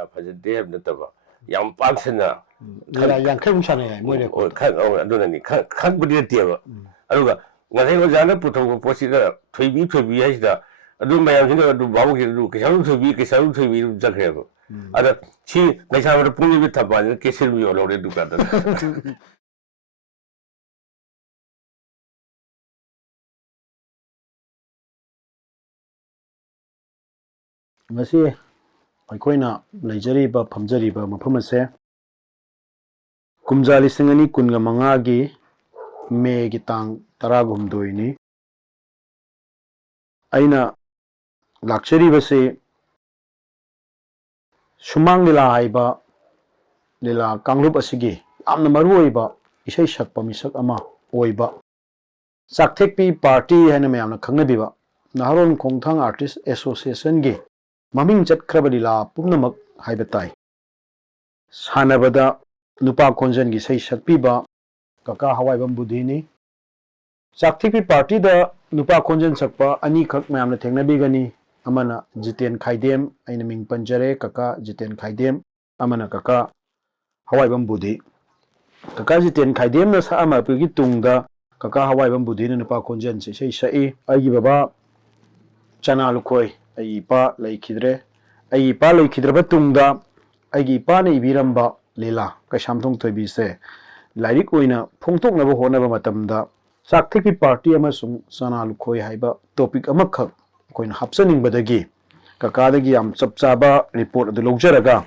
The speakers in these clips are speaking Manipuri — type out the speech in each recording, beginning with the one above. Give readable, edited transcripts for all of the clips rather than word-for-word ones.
Lila Fajade Natava, Yam Paxana, Yankan Chana, can't be a deal. Aruga, when I was under put over Posida, Tweeby to be Ashda, I do my do Babu, Kishan to be Kishan to be Zagreb. Other she may have a pony with Taban, Kishan we already do that. Masi, I coina, Lajariba, Pamjariba, Mapumase, Kumzali Singani Kunga Mangagi, Me Gitang, Taragum Doini. Aina Luxury Base Shumang Leela Haiba Leela Kanglup Asigi, Amna Maruiba, Ishay Shakpa Misak Ama, Oiba. Saktekpi Party Hanamana Kangabiba, Naharon Kongtang Artist Association Gi. Maming Jet Krabadila, Punamak, Haibatai. Sanabada, Nupa Konjan Gisay Shakpiba, Kaka Hawaibam Budhi. Saktipi Party the Nupa Konjan Sakpa, Ani Kak Mam Tengnabigani, Amana Jiten Kaidem, Ainaming Panjare, Kaka Jiten Kaidem, Amana Kaka Hawaibam Budhi. Kaka Jiten Kaidem na Sama Pigitungda, Kaka Hawaibam Budhi Nupa Konjan say Sai, Agibaba Chana Lukhoigee Ai pa Laikidre, Ai pa Laikidra Tungda, Agi pa na Ibiramba, Leela, Keishamthong Thoibida, Lairik Oina, Pongtok Nabo Honaba Matamda, Saktipi Party Amasung Chana Lukhoigee Haiba, Topic Amakak, Coin Hapsaning Badagi, Kakadagi am Sapsaba, report the Lojaraga,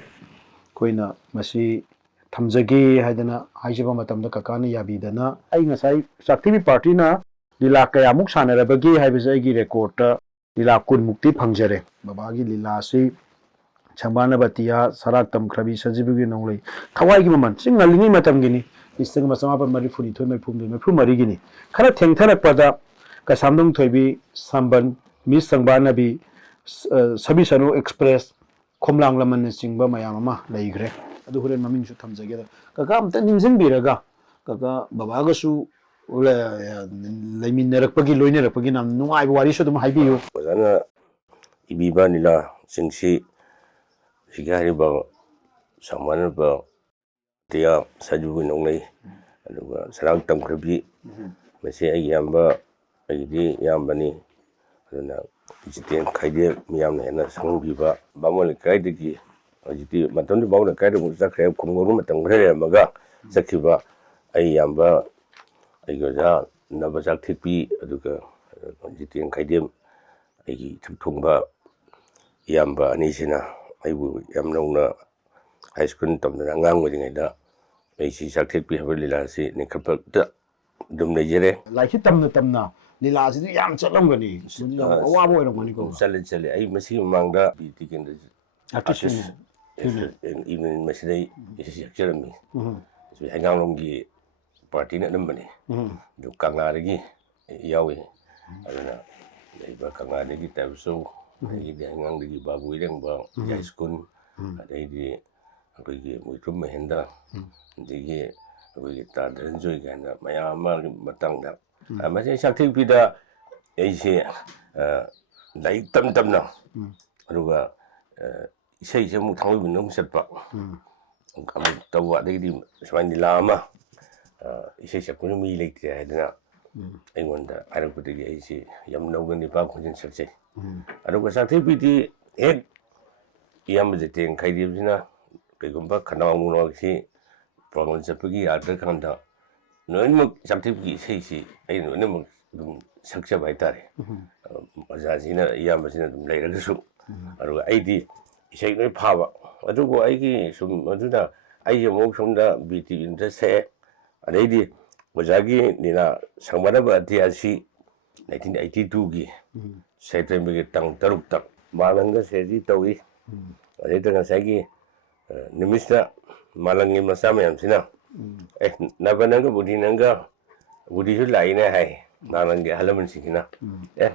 Coina Masi Tamzagi, Haidana, Hajiba Matamda Kakani Yabidana, Aingasai, Saktipi Party na, Leela Kayamuk Sana Rabagi, Haibazagi recorder. Lila kun mukti phangjare babagi lila si chambana batia sarak tam khrabi sajibugi nonglei thawai gi maman singalingi matam gini iseng masama pa mari funi thoi mai phum mari gini khara thengtharak pada Keishamthong Thoibida samban mis sangbana bi sabi sanu express khomlang laman singba mayam ama leigre adu huren maming su thamjage da kaka amta ninjing biraga kaka babaga su Laiminarakpagi Loinarakpagi nam Nungai Wari Sudum Haibiu. Wazana Ibiba Nila Singsi Sigariba Samanaba Tia Sajuin only Sarang Tam Krabi Messay Yamba Adi Yambani Jitin Kaide Miam and Sangiba Bamol Kaidiki Ajiti Matoni Bauna Kaida Zakre Kumuru Tangre Maga Zakiba Ayamba Agoza Nabazak Tipi Aduka Jitin Kaidem Agi Tumba Yamba Nisina I will Yamnona High School Tom the Rangang wedding Ida Macy Saktipi Havilila si Nikapa Dum Nigeria. Like it Tamna Lila Yam Salongani, Wabo and Monico. Salad, I must see among the taken the artists and even Messi is Jeremy. So hang along the party at the money. Do Kangarigi, Yawi, I don't know. They were Kangarigi type so they hang on the Babu William High School. They did we took my hand up. They we started enjoying and my arm Matanga. I must say something with the Asia like Tam now. Ruga say some time no sepa. The what they did Swani Lama. Is a economy like the I wonder, I don't put the AC, Yam no when the pub was in success. I don't was activity head Yam the thing, Kaidina, Pegumba, Kanao, see, problems of Puggy, other conduct. No more something say she, I know, success by Tari. Azina, Yamazina, later soup. Or ID, say no power. I don't go, I give some Maduna, I am from the BT in the say. A lady was again Nina Samanaba TRC 1982 gi. September Tang Taruktak. Malanga says it away. A later Sagi Nimista Malangi Masamayam Sina. Nabananga Budinanga Buddhi Laina Hai. Nalanga Halaman Sikina. Eh,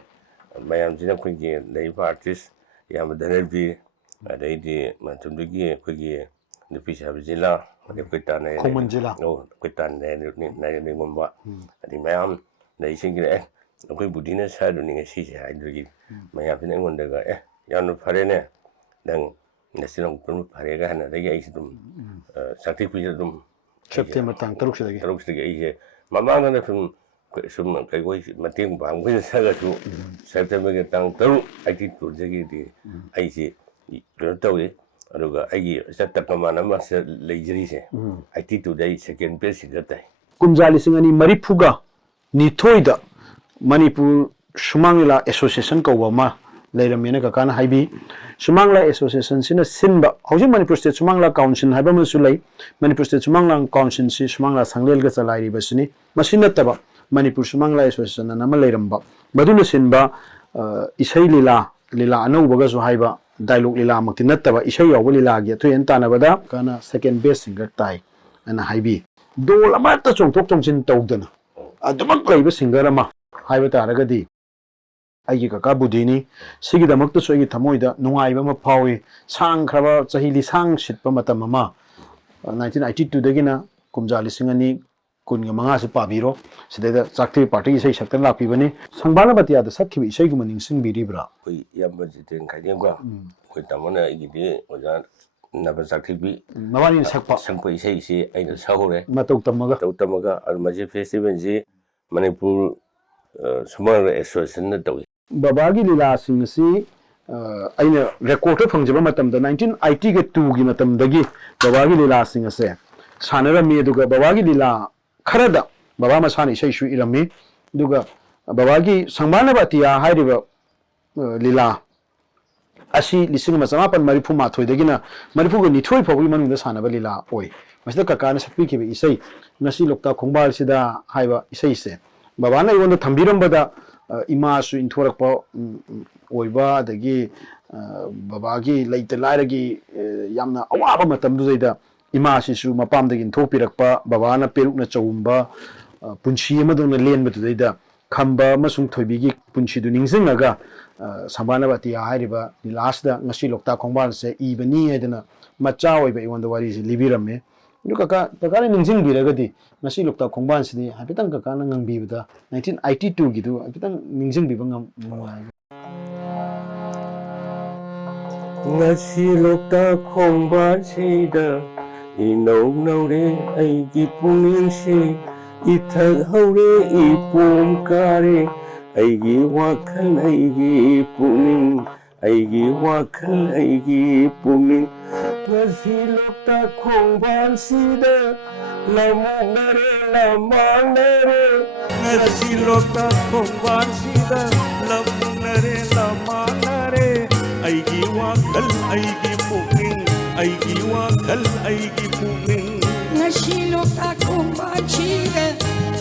Mayam Sina Quiggy, the artist Yamadanelvi, a lady Matumbugi, Quiggy, the fish of Zilla. Comanjilla. No, Quitan, Nagumba. And the man, they sing it. Okay, Budina said, when you see, I drink my happening on the guy. Yan Parene, then national Parega and the Aisdum, Sacrifice them. September tang teruk sidagi. Terus lagi aja, mama nana from some kayak mating bang, kita saga tu, September tang terus, aja tu jadi di, aja, kalau tahu ya, aduga aja, setiap kemana masa lejeri sih, aja tu dari second base kita. Kumjali singani marifuga ni Thoida Manipur Shumang Leela Association ko wama leiramena ka kana haibi Shumang Leela Association sina sinba hauji Manipur State Shumang Leela Council haiba masulai Manipur State Shumang Leela Council si Shumang Leela sanglel ga chalai ri basini masina taba Manipur Shumang Leela Association na maleiramba baduna sinba isai lila anu baga so haiba dialogue lila makti nattaba isai yaw lila gi to enta na bada kana second best singer tai ana haibi dol amata chongthok chongchin tawdana adumak laiba singer ama haiba taragadi aigi kaka budini sigidamakta so igi thamoida nungaiba ma phawi sang khraba chahili sang sitpa matam ama 1982 dagina kumjali singani kunga manga se pabiro sideda chakti party isai saktan lakpibani sangbala batia da sakhi isai gum ningsing biribra koi yamba jiten khaidem ga koi tamana igi de oja naba chakti bi mawani sakpa sangpa isai isi aina sahore matok tamaga al maji festival ji Manipur Shumang Leela Association na tawi babagi lila sing si aina record phangjiba matam da 1980 ge 2 gi matam dagi babagi lila sing ase sanara mi duga babagi lila kharada baba masani sai shu irami duga babagi sangbana batia hairiba lila asi lising masamapan marifu ma thoi dagina marifu ge nithoi phawi manung da sanaba lila oi masda kakana sakpi ke isai ngasi lokta khongbal sida haiba isai se baba na iwon da thambirambada ima su inthorakpa oiba dagi babagi leita lairagi yamna awaba matam du zaida ima si su mapam dagi inthopirakpa baba na perukna chawumba punchi amadona lenba du zaida khamba masung thoibigi punchi du ningsingaga sambana bati hairiba last da ngasi lokta khongbal se ibani edana macha oiba iwon da wari libirame du kaka takane ningsing biragadi ngasi lokta khongban sidi hapitang kaka na ngangbi bida 1982 gidu hapitang ningsing biba ngam ngasi lokta khongban sida inau re aigi pungin si ithak haure ipum kare aigi wakhal aigi pungin aigi wakhal aigi pungin ngasi lokta khongban sida lamunare lamanare ngasi lokta khongban sida lamunare lamanare aigi wakhal aigi pungin aigi wakhal aigi pungin ngasi lokta khongban sida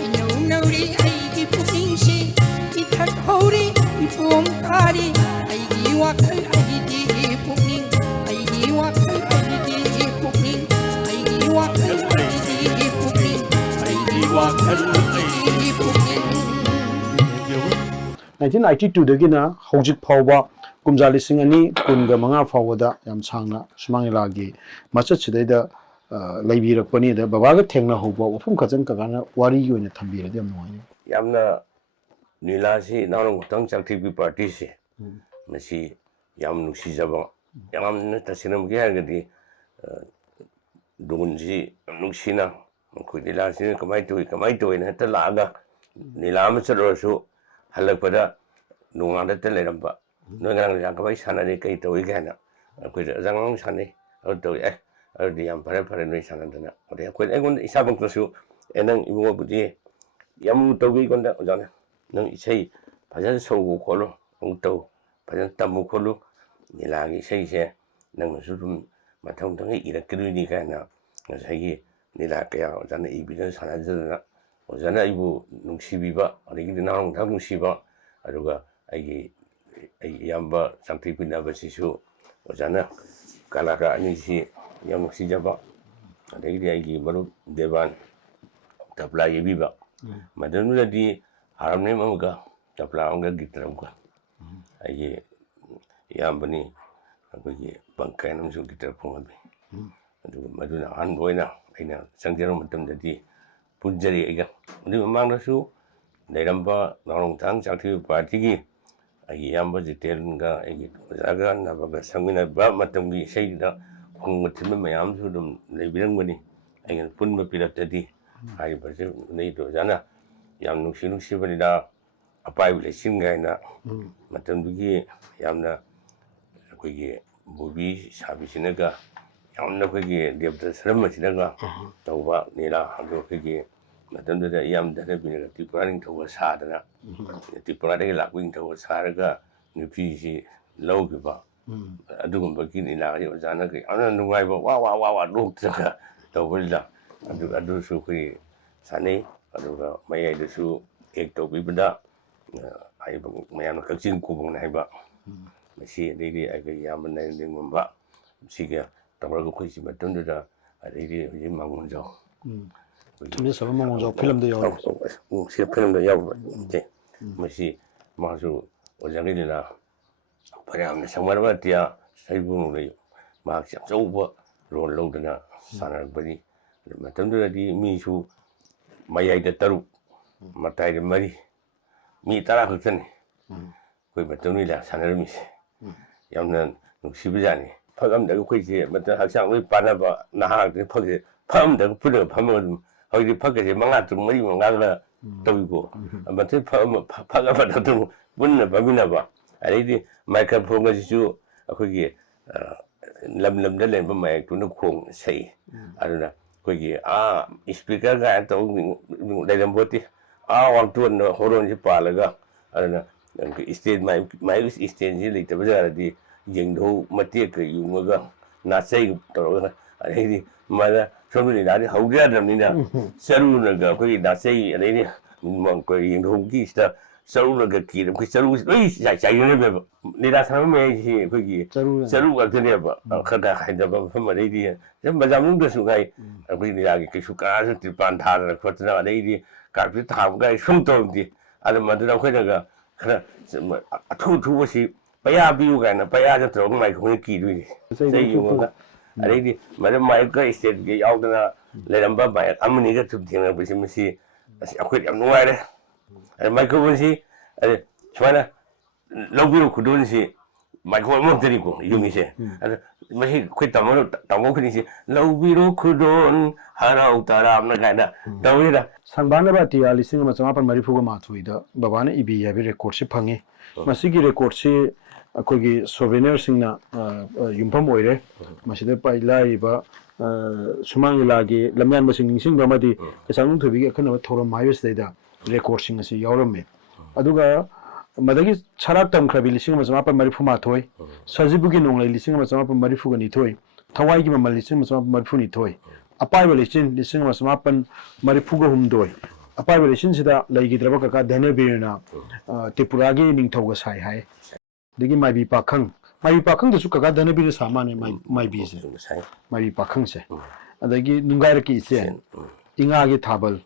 inaunari aigi pungin si ithak haure ipum kare aigi wakhal aigi pungin aigi wakhal 1982 dagina hojik phawba kumjali singani kunga manga phawda yam changna Shumang Leela gi machat sidaida laibirakpani da babaga thengna hoba wafum khajang kagana wari gi oina thambira de amno yamna Leela si naung tang chakti bi party si masi yam nuksi jaba yam tasinam gi hargadi dunji nuksina ko Leela si kamai to na ta laga Leela ma chalo halakpada nungada te leramba nungang yang kamai sana ni kai to igana ko jang sana to diam pare noi sana dana ko egon isabang to enang ibu budi yam to gi gonda jana nang isai pajan sogo kholo to pajan tamu kholo Leela gi sei se nang su mathang tang irakri ni kana ngai Leela kaya jana ibida sana jana ojana ibu nungsibiba adigi naung thang nungsiba aduga ai yamba sangti pinaba sisu ojana kalaka ani si yang nungsijaba adigi ai baru devan tapla yebiba madanu di haramne mamuga tapla anga gitramka ai yambani akogi bangkai namsu gitar pongabi aduga maduna han boina aina sangjero matamdadi punjari aiga uni mamang rasu dairamba narong tang chakti party gi ꯑꯩꯒꯤ ꯏꯌꯥꯝꯕ ꯖꯤꯇꯦꯟꯒ ꯑꯩꯒꯤ ꯑꯣꯖꯥꯒ ꯅꯕꯒ ꯁꯪꯃꯤꯟꯅꯕ ꯃꯇꯝꯒꯤ ꯏꯁꯩꯗ ꯈꯣꯡꯕ ꯊꯤꯟꯕ ꯃꯌꯥꯝꯁꯨ ꯑꯗꯨꯝ ꯂꯩꯕꯤꯔꯝꯒꯅꯤ ꯑꯩꯅ ꯄꯨꯟꯕ ꯄꯤꯔꯛꯇꯗꯤ ꯍꯥꯏꯔꯤꯕꯁꯦ ꯅꯩꯗꯣ ꯑꯣꯖꯥꯅ ꯌꯥꯝ ꯅꯨꯡꯁꯤꯕꯅꯤꯗ ꯑꯄꯥꯏꯕ ꯂꯩꯆꯤꯟ ꯀꯥꯏꯅ ꯃꯇꯝꯗꯨꯒꯤ ꯌꯥꯝꯅ ꯑꯩꯈꯣꯏꯒꯤ ꯕꯣꯕꯤ ꯁꯥꯕꯤꯁꯤꯅꯒ ꯌꯥꯝꯅ ꯑꯩꯈꯣꯏꯒꯤ ꯗꯦꯕꯇ ꯁꯔꯝꯕꯁꯤꯅꯒ ꯇꯧꯕ ꯂꯤꯂꯥ ꯑꯗꯣ ꯑꯩꯈꯣꯏꯒꯤ ꯃꯇꯝꯗꯨꯗ ꯌꯥꯝ ꯙꯅꯕꯤꯅꯒ ꯇ꯭ꯔꯤꯄꯨꯔꯥ ꯅꯤꯡꯊꯧꯒ ꯁꯥꯗꯅ ꯇ꯭ꯔꯤꯄꯨꯔꯥꯗꯒꯤ ꯂꯥꯛꯄ ꯅꯤꯡꯊꯧꯒ ꯁꯥꯔꯒ ꯅꯨꯄꯤꯁꯤ ꯂꯧꯈꯤꯕ ꯑꯗꯨꯒꯨꯝꯕꯒꯤ ꯂꯤꯂꯥꯒꯤ ꯑꯣꯖꯥꯅ ꯌꯥꯝꯅ ꯅꯨꯡꯉꯥꯏꯕ ꯋꯥ ꯂꯣꯛꯇ꯭ꯔꯒ ꯇꯧꯕ ꯂꯤꯂꯥ ꯑꯗꯨꯁꯨ ꯑꯩꯈꯣꯏ ꯁꯥꯟꯅꯩ ꯑꯗꯨꯒ ꯃꯌꯥꯏꯗꯁꯨ ꯑꯦꯛ ꯇꯧꯕꯤꯕꯗ ꯍꯥꯏꯕ ꯃꯌꯥꯝꯅ ꯀꯛꯆꯤꯡ ꯈꯨꯕꯣꯡꯅ ꯍꯥꯏꯕ ꯃꯁꯤ ꯑꯗꯩꯗꯤ ꯑꯩꯈꯣꯏ ꯌꯥꯝꯅ ꯅꯤꯡꯉꯝꯕ ꯁꯤꯒ ꯇꯧꯔꯒ ꯑꯩꯈꯣꯏꯁꯤ ꯃꯇꯝꯗꯨꯗ ꯑꯗꯩꯗꯤ ꯍꯧꯖꯤꯛ ꯃꯥꯡꯒꯣꯟꯖꯥꯎ ꯁꯕ ꯃꯉꯣꯟꯖꯥꯎ ꯐꯤꯂꯝꯗ ꯌꯥꯎꯔꯤ ꯁꯤ ꯐꯤꯂꯝꯗ ꯌꯥꯎꯕ ꯃꯁꯤ ꯃꯥꯁꯨ ꯑꯣꯖꯥꯒꯤ ꯂꯤꯂꯥ ꯐꯅꯌꯥꯝꯅ ꯁꯪꯃꯔꯕ ꯑꯇꯤꯌꯥ ꯁꯩꯕꯨꯡꯗ ꯃꯍꯥꯛꯁꯤ ꯑꯆꯧꯕ ꯔꯣꯜ ꯂꯧꯗꯨꯅ ꯁꯥꯟꯅꯔꯛꯄꯅꯤ ꯃꯇꯝꯗꯨꯗꯗꯤ ꯃꯤꯁꯨ ꯃꯌꯥꯏꯗ 3 ꯃꯇꯥꯏꯗ 4 ꯃꯤ 10 ꯈꯛꯇꯅꯤ ꯑꯩꯈꯣꯏ ꯃꯇꯝ ꯂꯤꯂꯥ ꯁꯥꯟꯅꯔꯝꯃꯤꯁꯦ ꯌꯥꯝꯅ ꯅꯨꯡꯁꯤꯕꯖꯥꯠꯅꯤ ꯐꯛ ꯑꯃꯗꯒ ꯑꯩꯈꯣꯏꯁꯦ ꯃꯇꯝ ꯍꯛꯆꯥꯡ ꯂꯣꯏ ꯄꯥꯟꯅꯕ ꯅꯍꯥꯛꯇꯤ ꯐꯛꯁꯦ ꯐꯛ ꯑꯃꯗꯒ ꯄꯨꯜꯂꯒ ꯐꯝꯃꯒ ꯑꯗꯨꯝ ꯍꯧꯖꯤꯛꯇꯤ ꯐꯛꯀꯁꯦ 5 ꯇꯔꯨꯛ 4 5ꯒ ꯇꯧꯏꯀꯣ ꯃꯊꯪ ꯐꯛ ꯑꯃꯗ ꯑꯗꯨꯝ ꯄꯨꯟꯅ ꯐꯝꯃꯤꯟꯅꯕ ꯑꯗꯩꯗꯤ ꯃꯥꯏꯀ꯭ꯔꯣꯐꯣꯟ ꯑꯁꯤꯁꯨ ꯑꯩꯈꯣꯏꯒꯤ ꯂꯝꯗ ꯂꯩꯔꯝꯕ ꯃꯥꯏꯛꯇꯨꯅ ꯈꯣꯡ ꯁꯛꯏ ꯑꯗꯨꯅ ꯑꯩꯈꯣꯏꯒꯤ ꯏꯁꯄꯤꯀꯔ ꯀꯥꯏꯅ ꯇꯧ ꯂꯩꯔꯝꯕꯣꯠꯇꯦ ꯋꯥꯡꯇꯣꯟꯗ ꯍꯣꯔꯣꯟꯁꯤ ꯄꯥꯜꯂꯒ ꯑꯗꯨꯅ ꯃꯥꯏꯛ ꯏꯁꯇꯦꯟꯁꯤ ꯂꯩꯇꯕ ꯖꯥꯔꯗꯤ ꯌꯦꯡꯙꯧ ꯃꯇꯦꯛꯀ ꯌꯨꯡꯉꯒ ꯅꯥꯆꯩꯒ ꯇꯧꯔꯒ ꯑꯗꯩꯗꯤ ꯃꯥꯅ ꯁꯣꯝꯗ ꯂꯤꯂꯥꯗꯤ ꯍꯧꯗ ꯌꯥꯗ꯭ꯔꯕꯅꯤꯅ ꯆꯔꯨꯅꯒ ꯑꯩꯈꯣꯏꯒꯤ ꯅꯥꯆꯩ ꯑꯗꯩꯗꯤ ꯌꯦꯡꯙꯧꯒꯤꯁꯤꯗ ꯆꯔꯨꯅꯒ ꯀꯤꯔ ꯑꯩꯈꯣꯏ ꯆꯔꯨꯁꯤ ꯂꯣꯏ ꯆꯥꯏꯅꯔꯝꯃꯦꯕ ꯂꯤꯂꯥ ꯁꯥꯟꯅꯕ ꯃꯌꯥꯏꯁꯤ ꯑꯩꯈꯣꯏꯒꯤ ꯆꯔꯨ ꯉꯥꯛꯇꯅꯦꯕ ꯈꯔ ꯍꯥꯏꯗꯕ ꯃꯐꯝ ꯑꯗꯩꯗꯤ ꯁꯨꯝ ꯕꯖꯥꯔ ꯃꯅꯨꯡꯗꯁꯨ ꯉꯥꯏ ꯑꯩꯈꯣꯏ ꯂꯤꯂꯥꯒꯤ ꯀꯩꯁꯨ ꯀꯅꯥꯁꯨ ꯇ꯭ꯔꯤꯄꯥꯟ ꯊꯥꯗꯅ ꯈꯣꯠꯇꯅ ꯑꯗꯩꯗꯤ ꯀꯥꯔꯄꯦꯠ ꯊꯥꯕ ꯀꯥꯏ ꯁꯨꯝ ꯇꯧꯔꯝꯗꯦ ꯑꯗꯨ ꯃꯗꯨꯅ ꯑꯩꯈꯣꯏꯅꯒ ꯈꯔ ꯑꯊꯨꯕꯁꯤ ꯄꯩꯌꯥ ꯄꯤꯌꯨ ꯀꯥꯏꯅ ꯄꯩꯌꯥꯗ ꯇꯧꯔꯒ ꯃꯥꯏꯛꯈꯣꯡꯗ ꯀꯤꯗꯣꯏꯅꯤ ꯆꯩ ꯌꯨꯡꯉꯒ ꯑꯗꯩꯗꯤ ꯃꯗꯨ ꯃꯥꯏꯛꯀ ꯏꯁꯇꯦꯠꯀ ꯌꯥꯎꯗꯅ ꯂꯩꯔꯝꯕ ꯃꯥꯏꯛ ꯑꯃꯅꯤꯒ ꯁꯨꯝ ꯊꯦꯡꯅꯔꯛꯄꯁꯤ ꯃꯁꯤ ꯑꯩꯈꯣꯏꯗ ꯌꯥꯝ ꯅꯨꯡꯉꯥꯏꯔꯦ ꯑꯗ ꯃꯥꯏꯀ꯭ꯔꯣꯐꯣꯟꯁꯤ ꯁꯨꯃꯥꯏꯅ ꯂꯧꯕꯤꯔꯣ ꯈꯨꯗꯣꯟꯁꯤ ꯃꯥꯏꯀ꯭ꯔꯣꯐꯣꯟ ꯑꯃꯈꯛꯇꯅꯤꯀꯣ ꯌꯨꯝꯃꯤꯁꯦ ꯑꯗ ꯃꯁꯤ ꯑꯩꯈꯣꯏ ꯇꯥꯃꯣ ꯈꯨꯗꯤꯡꯁꯤ ꯂꯧꯕꯤꯔꯣ ꯈꯨꯗꯣꯟ ꯍꯔꯥꯎ ꯇꯔꯥꯝꯅ ꯀꯥꯏꯅ ꯇꯧꯋꯤꯗ ꯁꯪꯕꯥꯟꯅꯕ ꯑꯇꯤꯌꯥ 1944ꯗ ꯕꯕꯥꯅ ꯏꯕꯤ ꯍꯥꯏꯕ ꯔꯦꯀꯣꯔꯗꯁꯤ ꯐꯪꯉꯤ ꯃꯁꯤꯒꯤ ꯔꯦꯀꯣꯔꯗꯁꯤ ꯑꯩꯈꯣꯏꯒꯤ ꯁꯣꯚꯦꯅꯤꯌꯔꯁꯤꯡꯅ ꯌꯨꯝꯐꯝ ꯑꯣꯏꯔꯦ ꯃꯁꯤꯗ ꯂꯥꯏꯔꯤꯕ ꯁꯨꯃꯥꯡ ꯂꯤꯂꯥꯒꯤ ꯂꯝꯌꯥꯟꯕꯁꯤꯡ ꯅꯤꯡꯁꯤꯡꯕ ꯑꯃꯗꯤ ꯀꯩꯁꯥꯝꯊꯣꯡ ꯊꯣꯏꯕꯤꯒꯤ ꯑꯈꯟꯅꯕ ꯊꯧꯔꯝ ꯍꯥꯏꯕꯁꯤꯗꯩꯗ ꯔꯦꯀꯣꯔꯗꯁꯤꯡ ꯑꯁꯤ ꯌꯥꯎꯔꯝꯃꯤ ꯑꯗꯨꯒ ꯃꯗꯒꯤ ꯁꯔꯥꯛ ꯇꯝꯈ꯭ꯔꯕꯤ 1944 ꯁꯖꯤꯕꯨꯒꯤ ꯅꯣꯡꯂꯩ 1942 ꯊꯋꯥꯏꯒꯤ ꯃꯃꯜ 1942 ꯑꯄꯥꯏꯕ ꯂꯩꯆꯤꯟ 1944 ꯑꯄꯥꯏꯕ ꯂꯩꯆꯤꯟꯁꯤꯗ ꯂꯩꯈꯤꯗ꯭ꯔꯕ ꯀꯀꯥ ꯙꯅꯕꯤꯔꯅ ꯇ꯭ꯔꯤꯄꯨꯔꯥꯒꯤ ꯅꯤꯡꯊꯧꯒ ꯁꯥꯏ ꯍꯥꯏ ꯑꯗꯒꯤ ꯃꯥꯏꯕꯤ ꯄꯥꯈꯪꯗꯁꯨ ꯀꯀꯥ ꯙꯅꯕꯤꯔꯅ ꯁꯥ ꯃꯥꯅꯦ ꯃꯥꯏꯕꯤꯁꯦ ꯃꯥꯏꯕꯤ ꯄꯥꯈꯪꯁꯦ ꯑꯗꯒꯤ ꯅꯨꯡꯒꯥꯏꯔꯛꯀꯤ ꯏꯆꯦꯟ ꯏꯉꯥꯒꯤ ꯊꯥꯕꯜ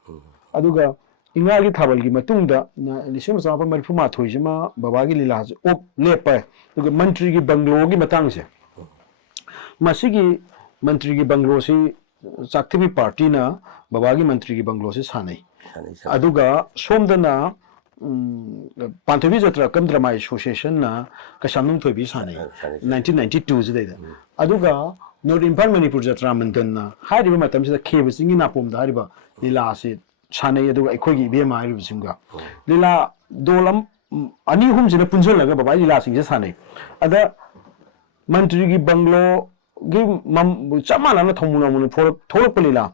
ꯑꯗꯨꯒ ꯏꯉꯥꯒꯤ ꯊꯥꯕꯜꯒꯤ ꯃꯇꯨꯡꯗ 1944 ꯕꯕꯥꯒꯤ ꯂꯤꯂꯥꯁꯦ ꯂꯦꯞꯄ ꯑꯗꯨꯒ ꯃꯟꯇ꯭ꯔꯤꯒꯤ ꯕꯪꯒ꯭ꯂꯣꯒꯤ ꯃꯇꯥꯡꯁꯦ ꯃꯁꯤꯒꯤ ꯃꯟꯇ꯭ꯔꯤꯒꯤ ꯕꯪꯒ꯭ꯂꯣꯁꯤ ꯆꯥꯛꯊꯤꯕꯤ ꯄꯥꯔꯇꯤꯅ ꯕꯕꯥꯒꯤ ꯃꯟꯇ꯭ꯔꯤꯒꯤ ꯕꯪꯒ꯭ꯂꯣꯁꯤ ꯁꯥꯟꯅꯩ ꯑꯗꯨꯒ ꯁꯣꯝꯗꯅ ꯄꯥꯟꯊꯣꯏꯕꯤ ꯖꯇ꯭ꯔꯥ ꯀꯝ ꯗ꯭ꯔꯃꯥ ꯑꯦꯁꯣꯁꯤꯌꯦꯁꯟꯅ ꯀꯩꯁꯥꯝꯊꯣꯡ ꯊꯣꯏꯕꯤ ꯁꯥꯟꯅꯩ 1992 ꯁꯤꯗꯩꯗ ꯑꯗꯨꯒ ꯅꯣꯔꯠ ꯏꯝꯐꯥꯜ ꯃꯅꯤꯄꯨꯔ ꯖꯇ꯭ꯔꯥ ꯃꯟꯗꯟꯅ ꯍꯥꯏꯔꯤꯕ ꯃꯇꯝꯁꯤꯗ ꯈꯦꯕ ꯆꯤꯡꯒꯤ ꯅꯥꯄꯣꯝꯗ ꯍꯥꯏꯔꯤꯕ ꯂꯤꯂꯥꯁꯤ ꯁꯥꯟꯅꯩ ꯑꯗꯨꯒ ꯑꯩꯈꯣꯏꯒꯤ ꯏꯕꯦꯝꯃ ꯍꯥꯏꯔꯤꯕꯁꯤꯡꯒ ꯂꯤꯂꯥ ꯗꯣꯜ 2-3ꯁꯤꯅ ꯄꯨꯟꯁꯤꯜꯂꯒ ꯕꯕꯥ ꯂꯤꯂꯥꯁꯤꯡꯁꯦ ꯁꯥꯟꯅꯩ ꯑꯗ ꯃꯟꯇ꯭ꯔꯤꯒꯤ ꯕꯪꯒ꯭ꯂꯣꯒꯤ ꯆꯞ ꯃꯥꯟꯅꯅ ꯊꯧꯃꯨ ꯅꯧꯃꯨꯅ ꯊꯣꯛꯂꯛꯄ ꯂꯤꯂꯥ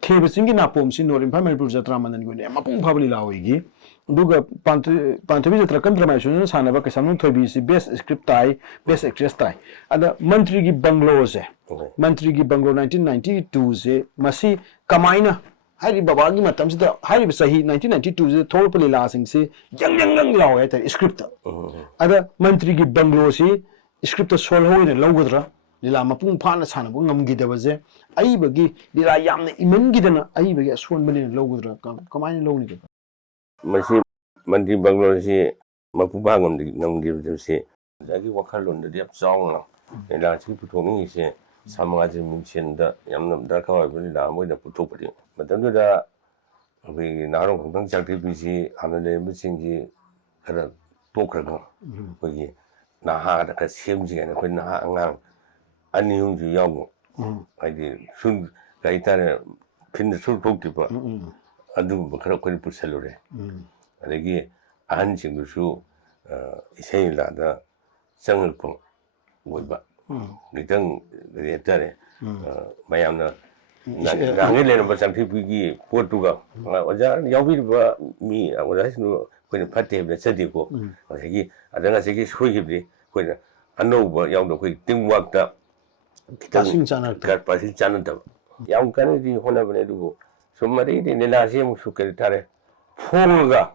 ꯈꯦꯕ ꯆꯤꯡꯒꯤ ꯅꯥꯄꯣꯝꯁꯤ ꯅꯣꯔꯠ ꯏꯝꯐꯥꯜ ꯃꯅꯤꯄꯨꯔ ꯖꯇ꯭ꯔꯥ ꯃꯟꯗꯟꯒꯤ ꯑꯣꯏꯅ ꯌꯥꯝ ꯃꯄꯨꯡ ꯐꯥꯕ ꯂꯤꯂꯥ ꯑꯣꯏꯈꯤ ꯑꯗꯨꯒ ꯄꯥꯟꯊꯣꯏꯕꯤ ꯖꯇ꯭ꯔꯥ ꯀꯝ ꯗ꯭ꯔꯃꯥ ꯑꯦꯁꯣꯁꯤꯌꯦꯁꯟꯅ ꯁꯥꯟꯅꯕ ꯀꯩꯁꯥꯝꯊꯣꯡ ꯊꯣꯏꯕꯤꯁꯤ ꯕꯦꯁ ꯁꯀ꯭ꯔꯤꯞ ꯇꯥꯏ ꯕꯦꯁ ꯑꯦꯛꯇ꯭ꯔꯦꯁ ꯇꯥꯏ ꯑꯗ ꯃꯟꯇ꯭ꯔꯤꯒꯤ ꯕꯪꯒ꯭ꯂꯣꯁꯦ ꯃꯟꯇ꯭ꯔꯤꯒꯤ ꯕꯪꯒ꯭ꯂꯣ 1992ꯁꯦ ꯃꯁꯤ ꯀꯃꯥꯏꯅ ꯍꯥꯏꯔꯤꯕ ꯕꯕꯥꯒꯤ ꯃꯇꯝꯁꯤꯗ ꯍꯥꯏꯔꯤꯕ ꯆꯍꯤ 1992ꯁꯤꯗ ꯊꯣꯛꯂꯛꯄ ꯂꯤꯂꯥꯁꯤꯡꯁꯤ ꯌꯪ ꯂꯥꯎꯋꯦ ꯍꯥꯏꯇꯥꯔꯦ ꯁꯀ꯭ꯔꯤꯞꯇ ꯑꯗ ꯃꯟꯇ꯭ꯔꯤꯒꯤ ꯕꯪꯒ꯭ꯂꯣꯁꯤ ꯁꯀ꯭ꯔꯤꯞꯇ ꯁꯣꯜꯍ ꯑꯣꯏꯅ ꯂꯧꯒꯗ꯭ꯔꯥ ꯂꯤꯂꯥ ꯃꯄꯨꯡ ꯐꯥꯅ ꯁꯥꯟꯅꯕ ꯉꯝꯈꯤꯗꯕꯁꯦ ꯑꯏꯕꯒꯤ ꯂꯤꯂꯥ ꯌꯥꯝꯅ ꯏꯃꯟꯈꯤꯗꯅ ꯑꯏꯕꯒꯤ ꯑꯁꯣꯟꯕꯅꯤꯅ ꯂꯧꯒꯗ꯭ꯔꯥ ꯀꯃꯥꯏꯅ ꯂꯧꯅꯤ ꯃꯁꯤ ꯃꯟꯇ꯭ꯔꯤ ꯕꯪꯒ꯭ꯂꯣꯁꯤ ꯃꯄꯨꯡ ꯐꯥ ꯉꯝꯈꯤꯕꯁꯤ ꯑꯣꯖꯥꯒꯤ ꯋꯥꯈꯜꯂꯣꯟꯗꯗꯤ ꯌꯥꯝ ꯆꯥꯎꯅ ꯂꯤꯂꯥꯁꯤ ꯄꯨꯊꯣꯛꯅꯤꯡꯉꯤꯁꯦ ꯁꯃꯥꯖ ꯃꯤꯡꯁꯦꯟꯗ ꯌꯥꯝꯅ ꯗꯔꯀꯥꯔ ꯑꯣꯏꯕ ꯂꯤꯂꯥ ꯑꯃ ꯑꯣꯏꯅ ꯄꯨꯊꯣꯛꯄꯅꯤ ꯃꯇꯝꯗꯨꯗ ꯑꯩꯈꯣꯏꯒꯤ ꯅꯍꯥꯔꯣꯟ ꯈꯣꯡꯊꯪ ꯆꯥꯛꯊꯤꯕꯤꯁꯤ ꯍꯥꯟꯅ ꯂꯩꯔꯝꯕꯁꯤꯡꯁꯤ ꯈꯔ ꯇꯣꯛꯈ꯭ꯔꯒ ꯑꯩꯈꯣꯏꯒꯤ ꯅꯍꯥꯗ ꯈꯔ ꯁꯦꯝꯁꯤꯒꯅ ꯑꯩꯈꯣꯏ ꯅꯍꯥ ꯑꯉꯥꯡ ꯑꯅꯤ ꯑꯍꯨꯝꯁꯨ ꯌꯥꯎꯕ ꯍꯥꯏꯗꯤ ꯁꯨꯝ ꯀꯔꯤ ꯍꯥꯏꯇꯥꯔꯦ ꯐꯤꯟꯗ ꯁꯨꯔꯊꯣꯛꯈꯤꯕ ꯑꯗꯨꯒꯨꯝꯕ ꯈꯔ ꯑꯩꯈꯣꯏꯅ ꯄꯨꯁꯜꯂꯨꯔꯦ ꯑꯗꯒꯤ ꯑꯍꯟꯁꯤꯡꯗꯨꯁꯨ ꯏꯁꯩ ꯂꯤꯂꯥꯗ ꯆꯪꯉꯛꯄ ꯑꯣꯏꯕ ꯈꯤꯇꯪ ꯀꯔꯤ ꯍꯥꯏꯇꯥꯔꯦ ꯃꯌꯥꯝꯅ ꯉꯥꯡꯉꯩ ꯂꯩꯔꯝꯕ ꯆꯪꯊꯤꯛꯄꯒꯤ ꯄꯣꯠꯇꯨꯒ ꯑꯣꯖꯥ ꯌꯥꯎꯕꯤꯔꯤꯕ ꯃꯤ ꯑꯣꯖꯥꯁꯤꯡꯗꯨ ꯑꯩꯈꯣꯏꯅ ꯐꯠꯇꯦ ꯍꯥꯏꯕ ꯅꯠꯆꯗꯦꯀꯣ ꯉꯁꯥꯏꯒꯤ ꯑꯗ ꯉꯁꯥꯏꯒꯤ ꯁꯣꯏꯈꯤꯕꯗꯤ ꯑꯩꯈꯣꯏꯅ ꯑꯅꯧꯕ ꯌꯥꯎꯗꯕ ꯑꯩꯈꯣꯏ ꯇꯤꯝ ꯋꯥꯔꯛꯇ ꯄꯥꯁꯤꯡ ꯆꯥꯟꯅꯗꯕ ꯌꯥꯝ ꯀꯟꯅꯗꯤ ꯍꯣꯠꯅꯕꯅꯦ ꯑꯗꯨꯕꯨ ꯁꯨꯝ ꯃꯗꯩꯗꯤ ꯂꯤꯂꯥꯁꯤ ꯑꯃꯨꯛꯁꯨ ꯀꯔꯤ ꯇꯥꯔꯦ ꯐꯣꯡꯉꯒ